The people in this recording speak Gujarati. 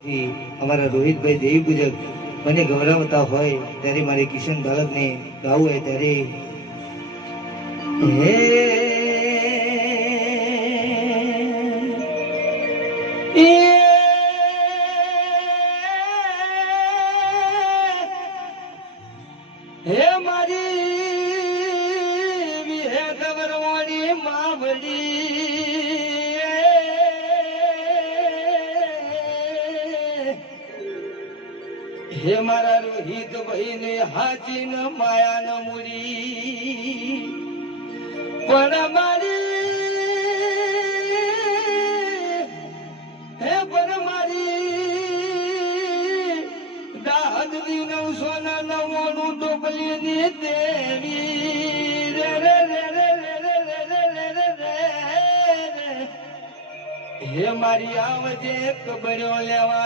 અમારા રોહિતભાઈ દેવી પૂજક મને ગૌરવતા હોય ત્યારે મારે કિશન બાળકને ગાવું હોય ત્યારે હે મારી વિહે ગવરવાણી માવડી હે મારા રોહિત ભાઈ ને હાજી ન માયા ન મૂડી પણ મારી દાદરી 999 ટોપલી ની દેવી રે રે રે રે રે હે મારી આવજે કબડ્યો લેવા